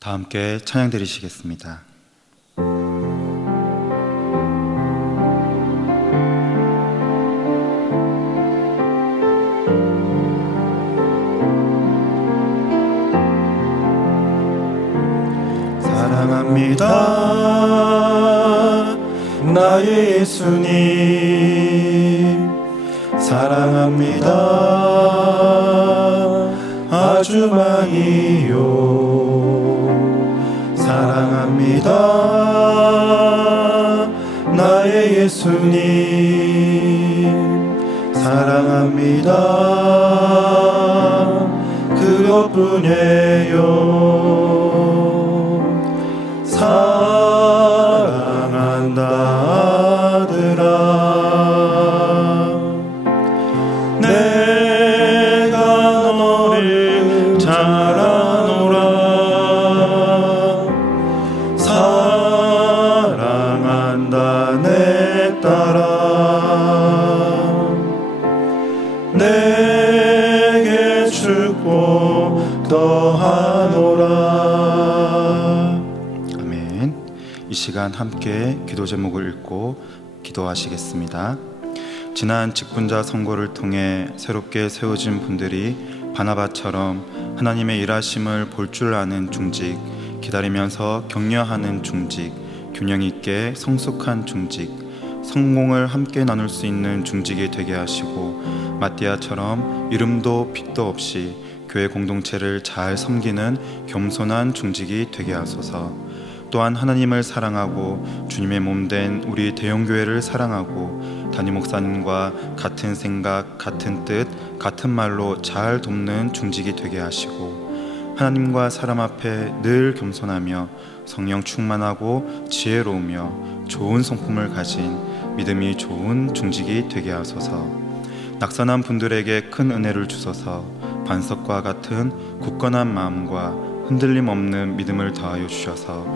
다 함께 찬양 드리시겠습니다. 사랑합니다 나의 예수님, 사랑합니다 아주 많이요. 사랑합니다 나의 예수님, 사랑합니다 그것뿐이에요. 사랑한다 아들아, 내가 너를 잘 아노라. 사랑한다 내 딸아, 내게 축복 더하노라. 이 시간 함께 기도 제목을 읽고 기도하시겠습니다. 지난 직분자 선거를 통해 새롭게 세워진 분들이 바나바처럼 하나님의 일하심을 볼 줄 아는 중직, 기다리면서 격려하는 중직, 균형 있게 성숙한 중직, 성공을 함께 나눌 수 있는 중직이 되게 하시고, 마띠아처럼 이름도 빚도 없이 교회 공동체를 잘 섬기는 겸손한 중직이 되게 하소서. 또한 하나님을 사랑하고 주님의 몸된 우리 대형교회를 사랑하고 담임 목사님과 같은 생각, 같은 뜻, 같은 말로 잘 돕는 중직이 되게 하시고, 하나님과 사람 앞에 늘 겸손하며 성령 충만하고 지혜로우며 좋은 성품을 가진 믿음이 좋은 중직이 되게 하소서. 낙선한 분들에게 큰 은혜를 주소서. 반석과 같은 굳건한 마음과 흔들림 없는 믿음을 더하여 주셔서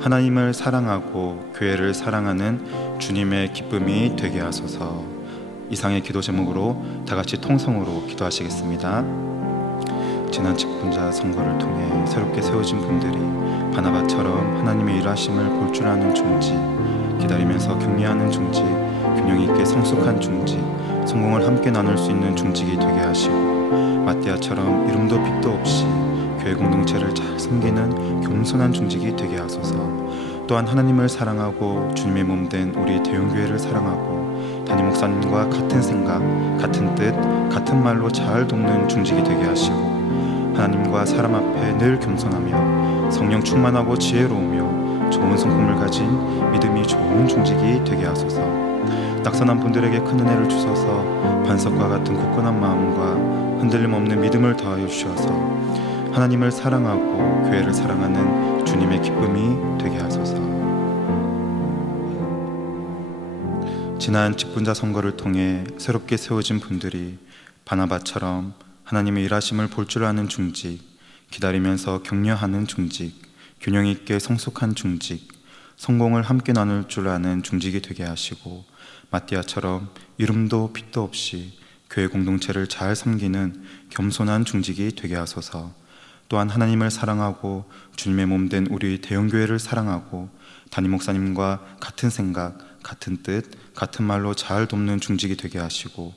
하나님을 사랑하고 교회를 사랑하는 주님의 기쁨이 되게 하소서. 이상의 기도 제목으로 다 같이 통성으로 기도하시겠습니다. 지난 직분자 선거를 통해 새롭게 세워진 분들이 바나바처럼 하나님의 일하심을 볼 줄 아는 중직, 기다리면서 격려하는 중직, 균형 있게 성숙한 중직, 성공을 함께 나눌 수 있는 중직이 되게 하시고, 마띠아처럼 이름도 빚도 없이 교회 공동체를 잘 섬기는 겸손한 중직이 되게 하소서. 또한 하나님을 사랑하고 주님의 몸된 우리 대형교회를 사랑하고 담임 목사님과 같은 생각, 같은 뜻, 같은 말로 잘 돕는 중직이 되게 하시고, 하나님과 사람 앞에 늘 겸손하며 성령 충만하고 지혜로우며 좋은 성품을 가진 믿음이 좋은 중직이 되게 하소서. 낙선한 분들에게 큰 은혜를 주소서. 반석과 같은 굳건한 마음과 흔들림 없는 믿음을 더하여 주셔서 하나님을 사랑하고 교회를 사랑하는 주님의 기쁨이 되게 하소서. 지난 직분자 선거를 통해 새롭게 세워진 분들이 바나바처럼 하나님의 일하심을 볼 줄 아는 중직, 기다리면서 격려하는 중직, 균형 있게 성숙한 중직, 성공을 함께 나눌 줄 아는 중직이 되게 하시고, 마띠아처럼 이름도 빚도 없이 교회 공동체를 잘 섬기는 겸손한 중직이 되게 하소서. 또한 하나님을 사랑하고 주님의 몸된 우리 대형교회를 사랑하고 담임 목사님과 같은 생각, 같은 뜻, 같은 말로 잘 돕는 중직이 되게 하시고,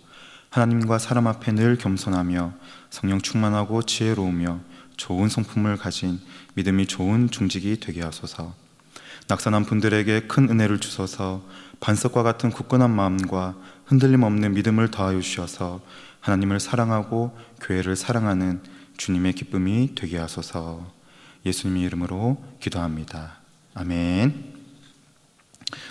하나님과 사람 앞에 늘 겸손하며 성령 충만하고 지혜로우며 좋은 성품을 가진 믿음이 좋은 중직이 되게 하소서. 낙선한 분들에게 큰 은혜를 주소서. 반석과 같은 굳건한 마음과 흔들림 없는 믿음을 더하여 주셔서 하나님을 사랑하고 교회를 사랑하는 주님의 기쁨이 되게 하소서. 예수님의 이름으로 기도합니다. 아멘.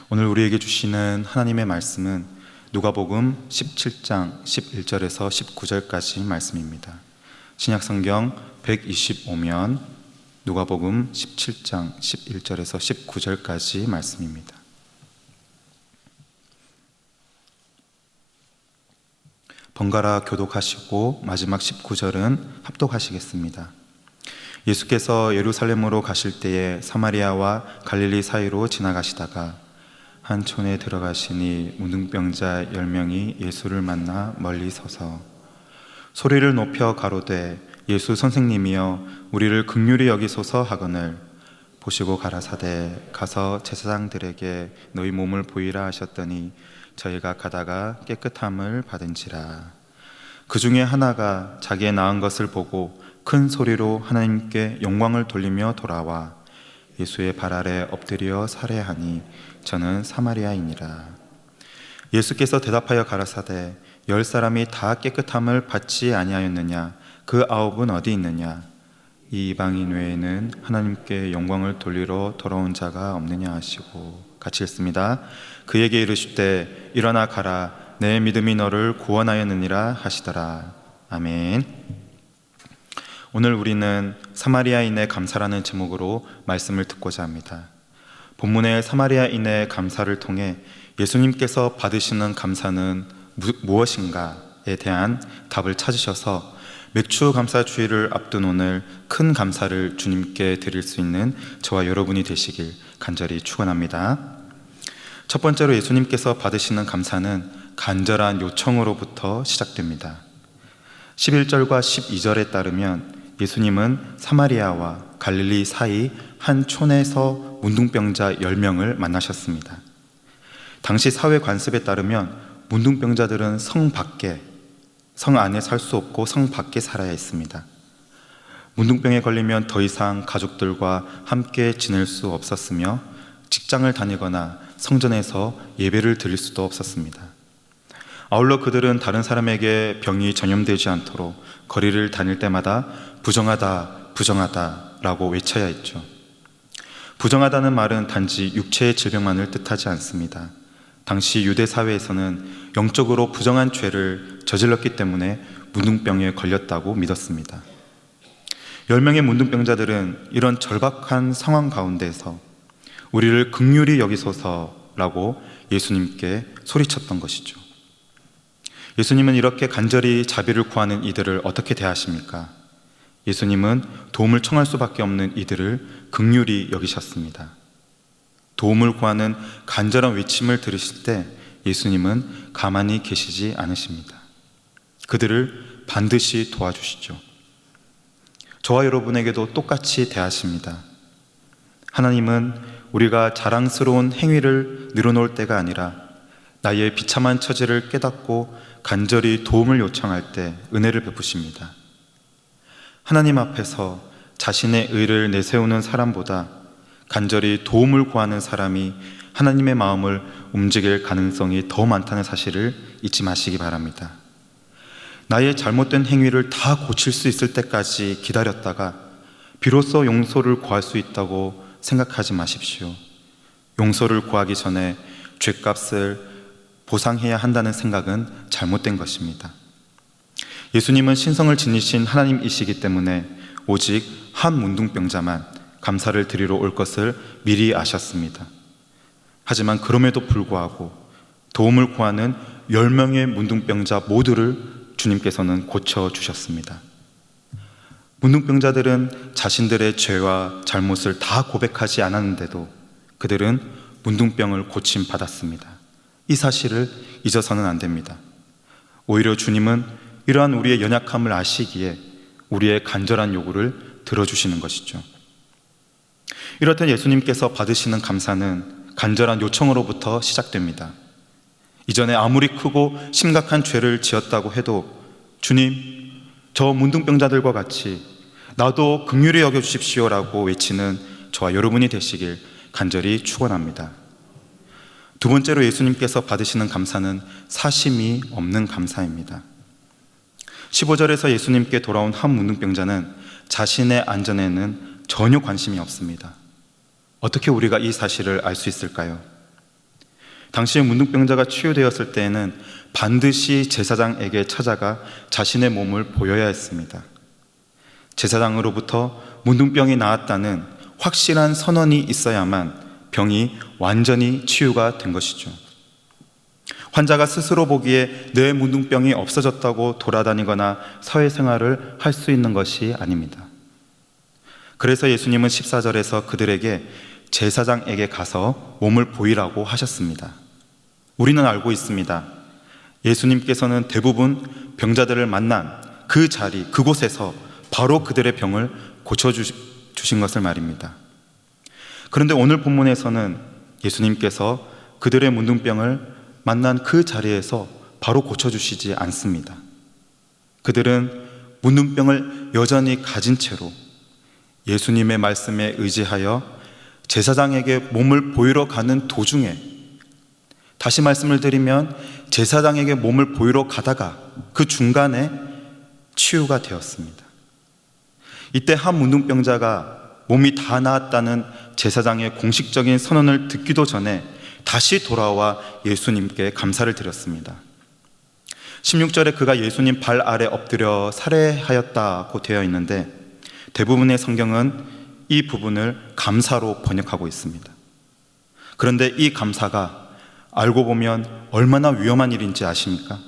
오늘 우리에게 주시는 하나님의 말씀은 누가복음 17장 11절에서 19절까지 말씀입니다. 신약성경 125면 누가복음 17장 11절에서 19절까지 말씀입니다. 번갈아 교독하시고 마지막 19절은 합독하시겠습니다. 예수께서 예루살렘으로 가실 때에 사마리아와 갈릴리 사이로 지나가시다가 한 촌에 들어가시니 문둥병자 10명이 예수를 만나 멀리 서서 소리를 높여 가로되 예수 선생님이여 우리를 긍휼히 여기소서 하거늘 보시고 가라사대 가서 제사장들에게 너희 몸을 보이라 하셨더니 저희가 가다가 깨끗함을 받은지라. 그 중에 하나가 자기의 나은 것을 보고 큰 소리로 하나님께 영광을 돌리며 돌아와 예수의 발 아래 엎드려 살해하니 저는 사마리아인이라. 예수께서 대답하여 가라사대 10사람이 다 깨끗함을 받지 아니하였느냐? 그 9은 어디 있느냐? 이 이방인 외에는 하나님께 영광을 돌리러 돌아온 자가 없느냐 하시고. 같이 읽습니다. 그에게 이르시되 일어나 가라 내 믿음이 너를 구원하였느니라 하시더라. 아멘. 오늘 우리는 사마리아인의 감사라는 제목으로 말씀을 듣고자 합니다. 본문의 사마리아인의 감사를 통해 예수님께서 받으시는 감사는 무엇인가에 대한 답을 찾으셔서 맥주 감사 주일을 앞둔 오늘 큰 감사를 주님께 드릴 수 있는 저와 여러분이 되시길 간절히 축원합니다. 첫 번째로 예수님께서 받으시는 감사는 간절한 요청으로부터 시작됩니다. 11절과 12절에 따르면 예수님은 사마리아와 갈릴리 사이 한 촌에서 문둥병자 10명을 만나셨습니다. 당시 사회 관습에 따르면 문둥병자들은 성 안에 살 수 없고 성 밖에 살아야 했습니다. 문둥병에 걸리면 더 이상 가족들과 함께 지낼 수 없었으며 직장을 다니거나 성전에서 예배를 드릴 수도 없었습니다. 아울러 그들은 다른 사람에게 병이 전염되지 않도록 거리를 다닐 때마다 부정하다, 부정하다 라고 외쳐야 했죠. 부정하다는 말은 단지 육체의 질병만을 뜻하지 않습니다. 당시 유대 사회에서는 영적으로 부정한 죄를 저질렀기 때문에 문둥병에 걸렸다고 믿었습니다. 10명의 문둥병자들은 이런 절박한 상황 가운데서 우리를 긍휼히 여기소서라고 예수님께 소리쳤던 것이죠. 예수님은 이렇게 간절히 자비를 구하는 이들을 어떻게 대하십니까? 예수님은 도움을 청할 수밖에 없는 이들을 긍휼히 여기셨습니다. 도움을 구하는 간절한 외침을 들으실 때 예수님은 가만히 계시지 않으십니다. 그들을 반드시 도와주시죠. 저와 여러분에게도 똑같이 대하십니다. 하나님은 우리가 자랑스러운 행위를 늘어놓을 때가 아니라 나의 비참한 처지를 깨닫고 간절히 도움을 요청할 때 은혜를 베푸십니다. 하나님 앞에서 자신의 의를 내세우는 사람보다 간절히 도움을 구하는 사람이 하나님의 마음을 움직일 가능성이 더 많다는 사실을 잊지 마시기 바랍니다. 나의 잘못된 행위를 다 고칠 수 있을 때까지 기다렸다가 비로소 용서를 구할 수 있다고 생각하지 마십시오. 용서를 구하기 전에 죗값을 보상해야 한다는 생각은 잘못된 것입니다. 예수님은 신성을 지니신 하나님이시기 때문에 오직 한 문둥병자만 감사를 드리러 올 것을 미리 아셨습니다. 하지만 그럼에도 불구하고 도움을 구하는 10명의 문둥병자 모두를 주님께서는 고쳐주셨습니다. 문둥병자들은 자신들의 죄와 잘못을 다 고백하지 않았는데도 그들은 문둥병을 고침받았습니다. 이 사실을 잊어서는 안 됩니다. 오히려 주님은 이러한 우리의 연약함을 아시기에 우리의 간절한 요구를 들어주시는 것이죠. 이렇듯 예수님께서 받으시는 감사는 간절한 요청으로부터 시작됩니다. 이전에 아무리 크고 심각한 죄를 지었다고 해도 주님, 저 문둥병자들과 같이 나도 긍휼히 여겨주십시오라고 외치는 저와 여러분이 되시길 간절히 축원합니다. 두 번째로 예수님께서 받으시는 감사는 사심이 없는 감사입니다. 15절에서 예수님께 돌아온 한 문둥병자는 자신의 안전에는 전혀 관심이 없습니다. 어떻게 우리가 이 사실을 알 수 있을까요? 당시에 문둥병자가 치유되었을 때에는 반드시 제사장에게 찾아가 자신의 몸을 보여야 했습니다. 제사장으로부터 문둥병이 나았다는 확실한 선언이 있어야만 병이 완전히 치유가 된 것이죠. 환자가 스스로 보기에 내 문둥병이 없어졌다고 돌아다니거나 사회생활을 할 수 있는 것이 아닙니다. 그래서 예수님은 14절에서 그들에게 제사장에게 가서 몸을 보이라고 하셨습니다. 우리는 알고 있습니다. 예수님께서는 대부분 병자들을 만난 그 자리, 그곳에서 바로 그들의 병을 고쳐주신 것을 말입니다. 그런데 오늘 본문에서는 예수님께서 그들의 문둥병을 만난 그 자리에서 바로 고쳐주시지 않습니다. 그들은 문둥병을 여전히 가진 채로 예수님의 말씀에 의지하여 제사장에게 몸을 보이러 가는 도중에, 다시 말씀을 드리면 제사장에게 몸을 보이러 가다가 그 중간에 치유가 되었습니다. 이때 한 문둥병자가 몸이 다 나았다는 제사장의 공식적인 선언을 듣기도 전에 다시 돌아와 예수님께 감사를 드렸습니다. 16절에 그가 예수님 발 아래 엎드려 살해하였다고 되어 있는데 대부분의 성경은 이 부분을 감사로 번역하고 있습니다. 그런데 이 감사가 알고 보면 얼마나 위험한 일인지 아십니까?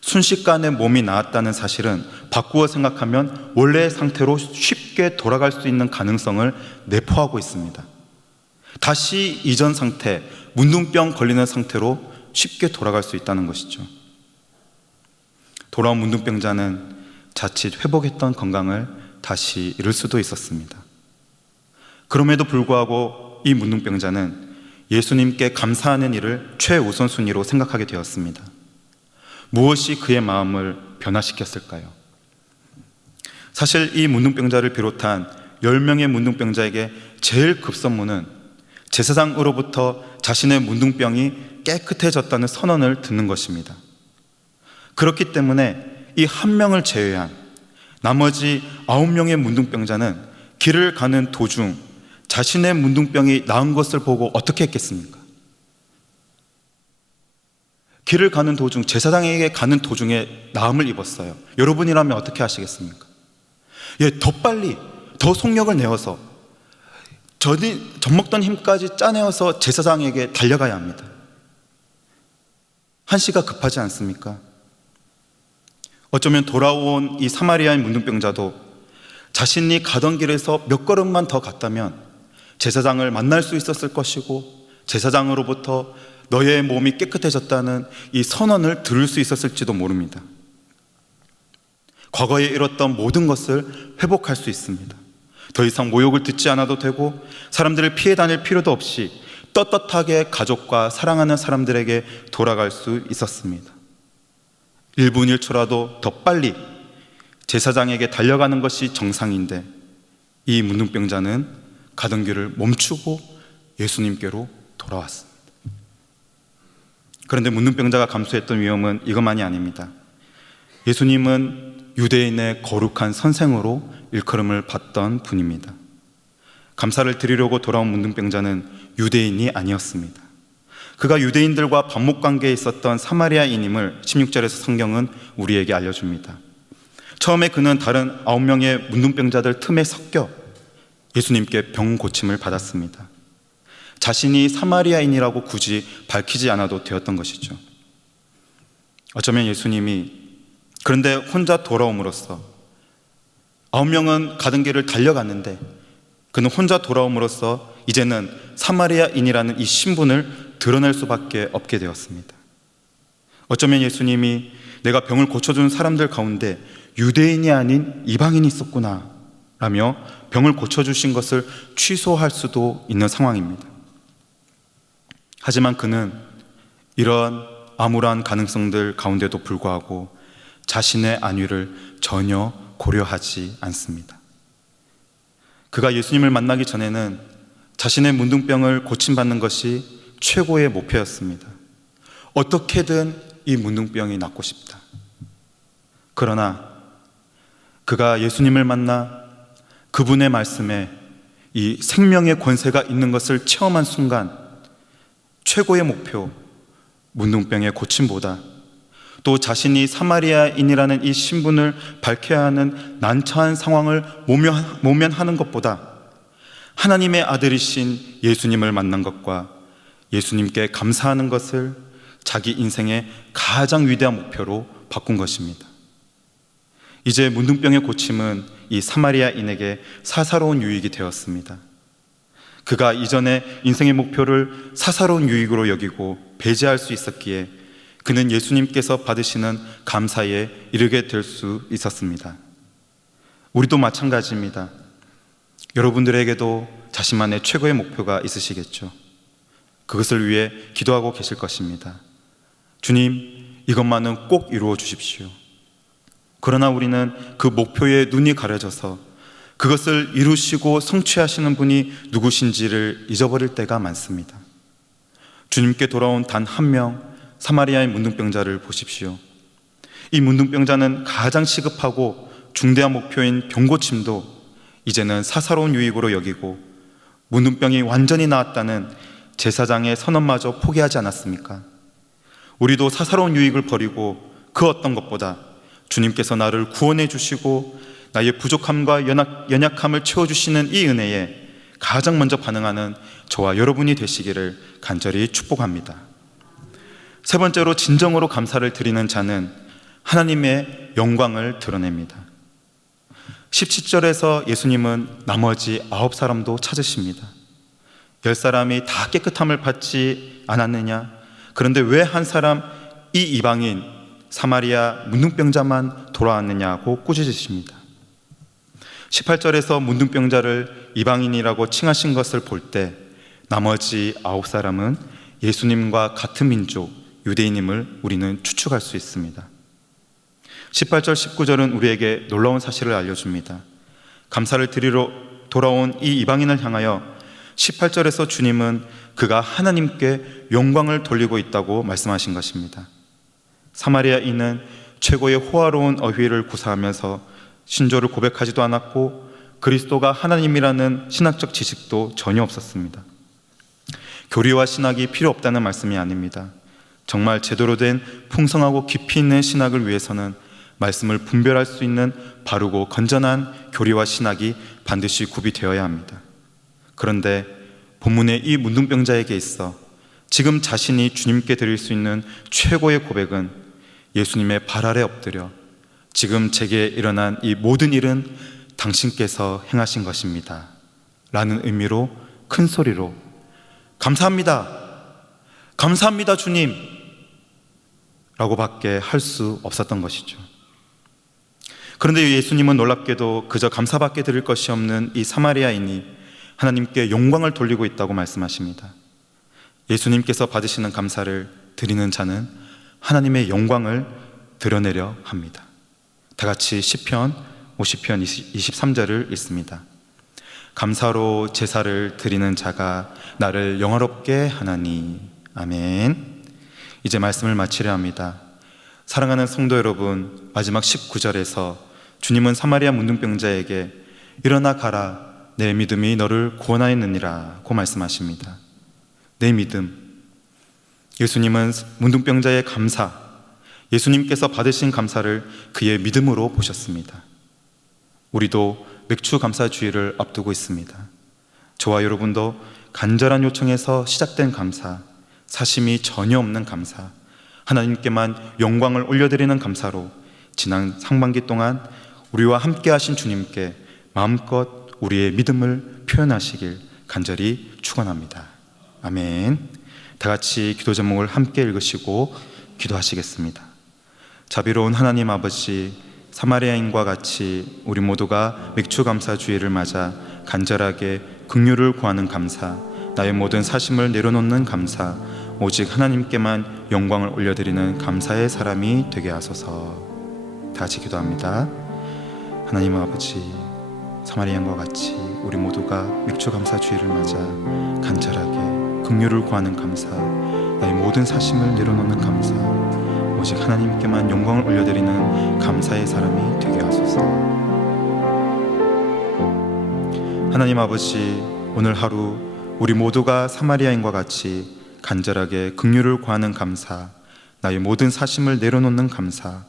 순식간에 몸이 나았다는 사실은 바꾸어 생각하면 원래의 상태로 쉽게 돌아갈 수 있는 가능성을 내포하고 있습니다. 다시 이전 상태, 문둥병 걸리는 상태로 쉽게 돌아갈 수 있다는 것이죠. 돌아온 문둥병자는 자칫 회복했던 건강을 다시 잃을 수도 있었습니다. 그럼에도 불구하고 이 문둥병자는 예수님께 감사하는 일을 최우선순위로 생각하게 되었습니다. 무엇이 그의 마음을 변화시켰을까요? 사실 이 문둥병자를 비롯한 10명의 문둥병자에게 제일 급선무는 제사장으로부터 자신의 문둥병이 깨끗해졌다는 선언을 듣는 것입니다. 그렇기 때문에 이 한 명을 제외한 나머지 9명의 문둥병자는 길을 가는 도중 자신의 문둥병이 나은 것을 보고 어떻게 했겠습니까? 길을 가는 도중, 제사장에게 가는 도중에 나음을 입었어요. 여러분이라면 어떻게 하시겠습니까? 더 빨리, 더 속력을 내어서 젖먹던 힘까지 짜내어서 제사장에게 달려가야 합니다. 한시가 급하지 않습니까? 어쩌면 돌아온 이 사마리아인 문둥병자도 자신이 가던 길에서 몇 걸음만 더 갔다면 제사장을 만날 수 있었을 것이고 제사장으로부터 너의 몸이 깨끗해졌다는 이 선언을 들을 수 있었을지도 모릅니다. 과거에 잃었던 모든 것을 회복할 수 있습니다. 더 이상 모욕을 듣지 않아도 되고 사람들을 피해 다닐 필요도 없이 떳떳하게 가족과 사랑하는 사람들에게 돌아갈 수 있었습니다. 1분 1초라도 더 빨리 제사장에게 달려가는 것이 정상인데 이 문둥병자는 가던 길을 멈추고 예수님께로 돌아왔습니다. 그런데 문둥병자가 감수했던 위험은 이것만이 아닙니다. 예수님은 유대인의 거룩한 선생으로 일컬음을 받던 분입니다. 감사를 드리려고 돌아온 문둥병자는 유대인이 아니었습니다. 그가 유대인들과 반목관계에 있었던 사마리아인임을 16절에서 성경은 우리에게 알려줍니다. 처음에 그는 다른 9명의 문둥병자들 틈에 섞여 예수님께 병 고침을 받았습니다. 자신이 사마리아인이라고 굳이 밝히지 않아도 되었던 것이죠. 어쩌면 예수님이 그런데 혼자 돌아옴으로써 9명은 가던 길을 달려갔는데 그는 혼자 돌아옴으로써 이제는 사마리아인이라는 이 신분을 드러낼 수밖에 없게 되었습니다. 어쩌면 예수님이 내가 병을 고쳐준 사람들 가운데 유대인이 아닌 이방인이 있었구나 라며 병을 고쳐주신 것을 취소할 수도 있는 상황입니다. 하지만 그는 이러한 암울한 가능성들 가운데도 불구하고 자신의 안위를 전혀 고려하지 않습니다. 그가 예수님을 만나기 전에는 자신의 문둥병을 고침받는 것이 최고의 목표였습니다. 어떻게든 이 문둥병이 낫고 싶다. 그러나 그가 예수님을 만나 그분의 말씀에 이 생명의 권세가 있는 것을 체험한 순간 최고의 목표, 문둥병의 고침보다 또 자신이 사마리아인이라는 이 신분을 밝혀야 하는 난처한 상황을 모면하는 것보다 하나님의 아들이신 예수님을 만난 것과 예수님께 감사하는 것을 자기 인생의 가장 위대한 목표로 바꾼 것입니다. 이제 문둥병의 고침은 이 사마리아인에게 사사로운 유익이 되었습니다. 그가 이전에 인생의 목표를 사사로운 유익으로 여기고 배제할 수 있었기에 그는 예수님께서 받으시는 감사에 이르게 될 수 있었습니다. 우리도 마찬가지입니다. 여러분들에게도 자신만의 최고의 목표가 있으시겠죠. 그것을 위해 기도하고 계실 것입니다. 주님, 이것만은 꼭 이루어 주십시오. 그러나 우리는 그 목표에 눈이 가려져서 그것을 이루시고 성취하시는 분이 누구신지를 잊어버릴 때가 많습니다. 주님께 돌아온 단 한 명, 사마리아의 문둥병자를 보십시오. 이 문둥병자는 가장 시급하고 중대한 목표인 병고침도 이제는 사사로운 유익으로 여기고 문둥병이 완전히 나았다는 제사장의 선언마저 포기하지 않았습니까? 우리도 사사로운 유익을 버리고 그 어떤 것보다 주님께서 나를 구원해 주시고 나의 부족함과 연약함을 채워주시는 이 은혜에 가장 먼저 반응하는 저와 여러분이 되시기를 간절히 축복합니다. 세 번째로, 진정으로 감사를 드리는 자는 하나님의 영광을 드러냅니다. 17절에서 예수님은 나머지 9사람도 찾으십니다. 10사람이 다 깨끗함을 받지 않았느냐? 그런데 왜 한 사람, 이 이방인 사마리아 문둥병자만 돌아왔느냐고 꾸짖으십니다. 18절에서 문둥병자를 이방인이라고 칭하신 것을 볼 때 나머지 9사람은 예수님과 같은 민족 유대인임을 우리는 추측할 수 있습니다. 18절 19절은 우리에게 놀라운 사실을 알려줍니다. 감사를 드리러 돌아온 이 이방인을 향하여 18절에서 주님은 그가 하나님께 영광을 돌리고 있다고 말씀하신 것입니다. 사마리아인은 최고의 호화로운 어휘를 구사하면서 신조를 고백하지도 않았고 그리스도가 하나님이라는 신학적 지식도 전혀 없었습니다. 교리와 신학이 필요 없다는 말씀이 아닙니다. 정말 제대로 된 풍성하고 깊이 있는 신학을 위해서는 말씀을 분별할 수 있는 바르고 건전한 교리와 신학이 반드시 구비되어야 합니다. 그런데 본문의 이 문둥병자에게 있어 지금 자신이 주님께 드릴 수 있는 최고의 고백은 예수님의 발 아래 엎드려 지금 제게 일어난 이 모든 일은 당신께서 행하신 것입니다 라는 의미로 큰 소리로 감사합니다, 감사합니다 주님 라고 밖에 할 수 없었던 것이죠. 그런데 예수님은 놀랍게도 그저 감사밖에 드릴 것이 없는 이 사마리아인이 하나님께 영광을 돌리고 있다고 말씀하십니다. 예수님께서 받으시는 감사를 드리는 자는 하나님의 영광을 드러내려 합니다. 다 같이 시편 50편 23절을 읽습니다. 감사로 제사를 드리는 자가 나를 영화롭게 하나니. 아멘. 이제 말씀을 마치려 합니다. 사랑하는 성도 여러분, 마지막 19절에서 주님은 사마리아 문둥병자에게 일어나 가라, 내 믿음이 너를 구원하였느니라 고 말씀하십니다. 내 믿음, 예수님은 문둥병자의 감사, 예수님께서 받으신 감사를 그의 믿음으로 보셨습니다. 우리도 맥주 감사 주일을 앞두고 있습니다. 저와 여러분도 간절한 요청에서 시작된 감사, 사심이 전혀 없는 감사, 하나님께만 영광을 올려드리는 감사로 지난 상반기 동안 우리와 함께 하신 주님께 마음껏 우리의 믿음을 표현하시길 간절히 축원합니다. 아멘. 다 같이 기도 제목을 함께 읽으시고 기도하시겠습니다. 자비로운 하나님 아버지, 사마리아인과 같이 우리 모두가 맥주 감사 주일을 맞아 간절하게 긍휼을 구하는 감사, 나의 모든 사심을 내려놓는 감사, 오직 하나님께만 영광을 올려드리는 감사의 사람이 되게 하소서. 다 같이 기도합니다. 하나님 아버지, 사마리아인과 같이 우리 모두가 맥주 감사 주일을 맞아 간절하게 긍휼을 구하는 감사, 나의 모든 사심을 내려놓는 감사, 오직 하나님께만 영광을 올려드리는 감사의 사람이 되게 하소서. 하나님 아버지, 오늘 하루 우리 모두가 사마리아인과 같이 간절하게 긍휼을 구하는 감사, 나의 모든 사심을 내려놓는 감사,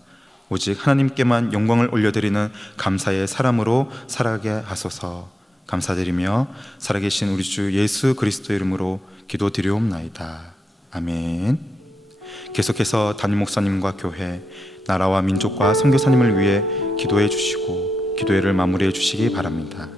오직 하나님께만 영광을 올려드리는 감사의 사람으로 살아가게 하소서. 감사드리며 살아계신 우리 주 예수 그리스도의 이름으로 기도드리옵나이다. 아멘. 계속해서 담임 목사님과 교회, 나라와 민족과 선교사님을 위해 기도해 주시고 기도회를 마무리해 주시기 바랍니다.